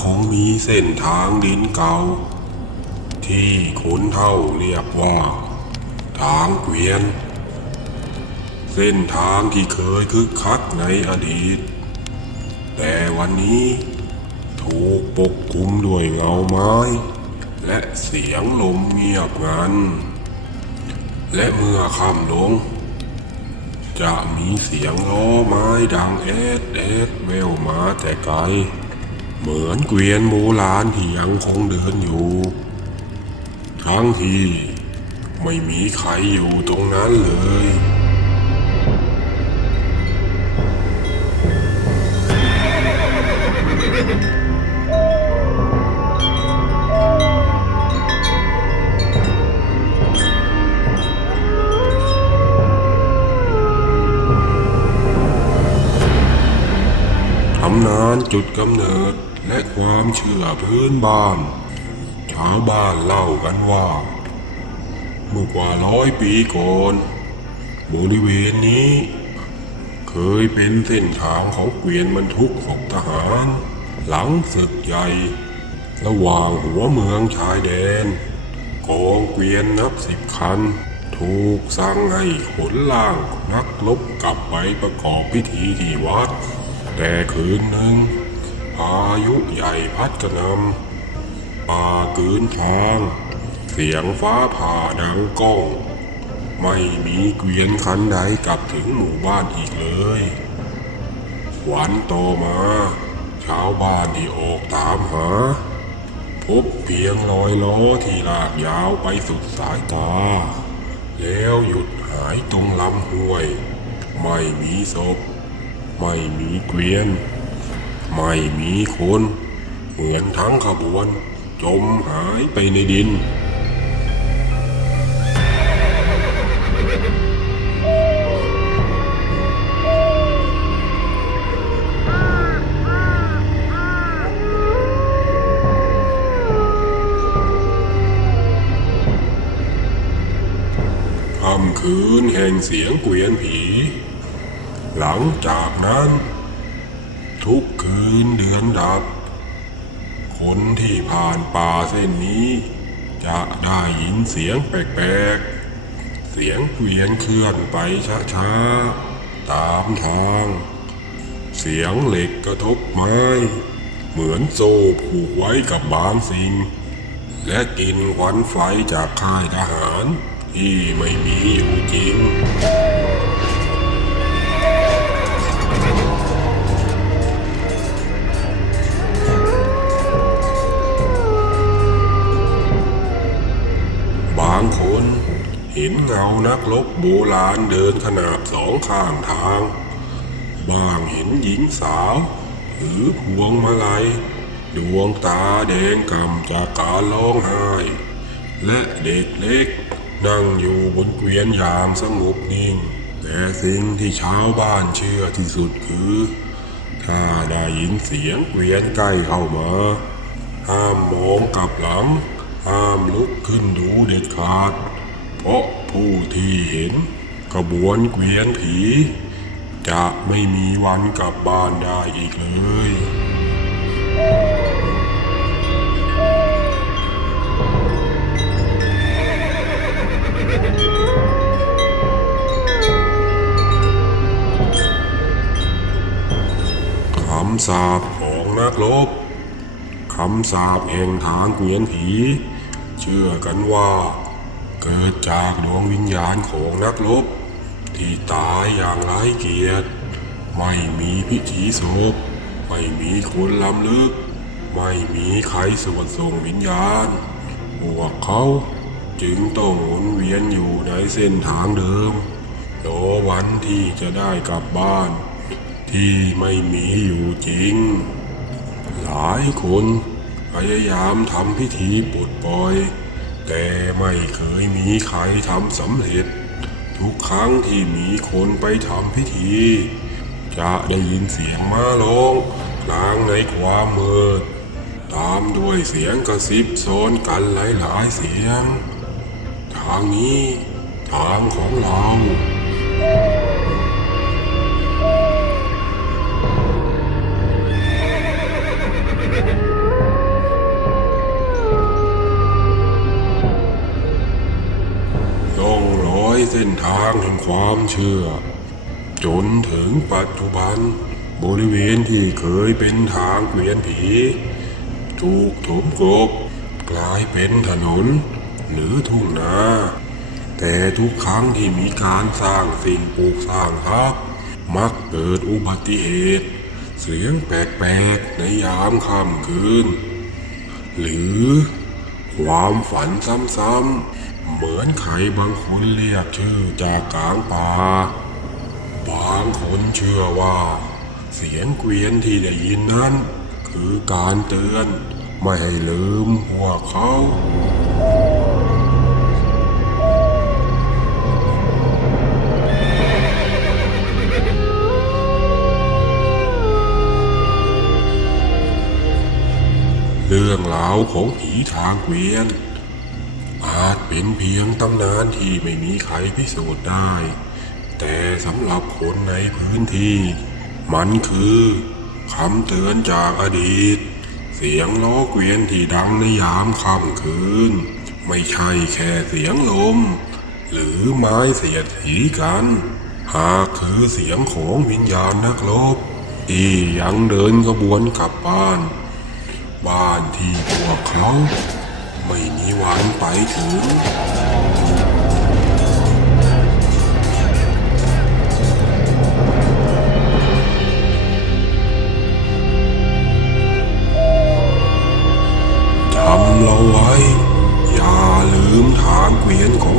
คงมีเส้นทางดินเก่า ที่คนเท่าเรียกว่า ทางเกวียน เส้นทางที่เคยคึกคักในอดีต แต่วันนี้ถูกปกคลุมด้วยเงาไม้ และเสียงลมเงียบงัน และเมื่อค่ำลง จะมีเสียงล้อไม้ดังเอ็ดเอ็ดแววมาแต่ไกล เหมือนเกวียนโบราณที่ยังคงเดินอยู่ ทั้งที่ไม่มีใครอยู่ตรงนั้นเลยำนานจุดกำเนิด ความเชื่อพื้นบ้าน ชาวบ้านเล่ากันว่า เมื่อกว่าร้อยปีก่อน บริเวณนี้ เคยเป็นเส้นทางของเกวียนบรรทุกของทหาร หลังศึกใหญ่ ระหว่างหัวเมืองชายแดนกองเกวียนนับสิบคัน ถูกสั่งให้ขนล่างนักลบกลับไปประกอบพิธีที่วัด แต่คืนหนึ่ง พายุใหญ่พัดกระนำป่ากืนทาง เสียงฟ้าผ่าดังก้อง ไม่มีเกวียนคันใดกลับถึงหมู่บ้านอีกเลยวันต่อมาชาวบ้านที่ออกตามหา พบเพียงรอยล้อที่ลากยาวไปสุดสายตา แล้วหยุดหายตรงลำห้วย ไม่มีศพ ไม่มีเกวียน ไม่มีคน เหมือนทั้งขบวน จมหายไปในดิน ค่ำคืนแห่งเสียงเกวียนผี หลังจากนั้น ทุกคืนเดือนดับ คนที่ผ่านป่าเส้นนี้ จะได้ยินเสียงแปลกๆ เสียงเกวียนเคลื่อนไปช้าๆ ตามทาง เสียงเหล็กกระทบไม้ เหมือนโซ่ผูกไว้กับบางสิ่ง และกินควันไฟจากค่ายทหารที่ไม่มีอยู่จริง นเงานักรบโบราณเดินขนาบสองข้างทางบางเห็นหญิงสาวถือพวงมาลัย ดวงตาแดงกำจากการร้องไห้ และเด็กเล็ก นั่งอยู่บนเกวียนอย่างสงบนิ่ง แต่สิ่งที่ชาวบ้านเชื่อที่สุดคือ ถ้าได้ยินเสียงเกวียนใกล้เข้ามา ห้ามมองกลับหลัง ห้ามลุกขึ้นดูเด็ดขาด เพราะผู้ที่เห็นขบวนเกวียนผี จะไม่มีวันกลับบ้านได้อีกเลยคำสาปของนักรบคำสาปแห่งทางเกวียนผี เชื่อกันว่า เกิดจากดวงวิญญาณของนักรบที่ตายอย่างไร้เกียรติ ไม่มีพิธีศพไม่มีคนล้ำลึก ไม่มีใครสวดส่งวิญญาณพวกเขาจึงต้องหมุนเวียนอยู่ในเส้นทางเดิมรอวันที่จะได้กลับบ้าน ที่ไม่มีอยู่จริง หลายคนพยายามทำพิธีปลดปล่อย แต่ไม่เคยมีใครทำสำเร็จ ทุกครั้งที่มีคนไปทำพิธี จะได้ยินเสียงม้าร้องกลางในความมืดตามด้วยเสียงกระซิบซ้อนกันหลายๆเสียง ทางนี้ ทางของเรา ความเชื่อ จนถึงปัจจุบัน บริเวณที่เคยเป็นทางเกวียนผีถูกถมกลบกลายเป็นถนน หรือทุ่งนา แต่ทุกครั้งที่มีการสร้างสิ่งปลูกสร้างครับ มักเกิดอุบัติเหตุ เสียงแปลกๆในยามค่ำคืน หรือความฝันซ้ำๆ เหมือนใครบางคนเรียกชื่อจากกลางป่า บางคนเชื่อว่า เสียงเกวียนที่ได้ยินนั้น คือการเตือนไม่ให้ลืมพวกเขาเรื่องราวของผีทางเกวียน อาจเป็นเพียงตำนานที่ไม่มีใครพิสูจน์ได้ แต่สำหรับคนในพื้นที่ มันคือคำเตือนจากอดีต เสียงล้อเกวียนที่ดังในยามค่ำคืน ไม่ใช่แค่เสียงลม หรือไม้เสียดสีกัน หากคือเสียงของวิญญาณนักรบที่ยังเดินขบวนกลับบ้าน บ้านที่พวกเขา ไม่มีวันไปถึงจำเราไว้ อย่าลืมทางเกวียนของ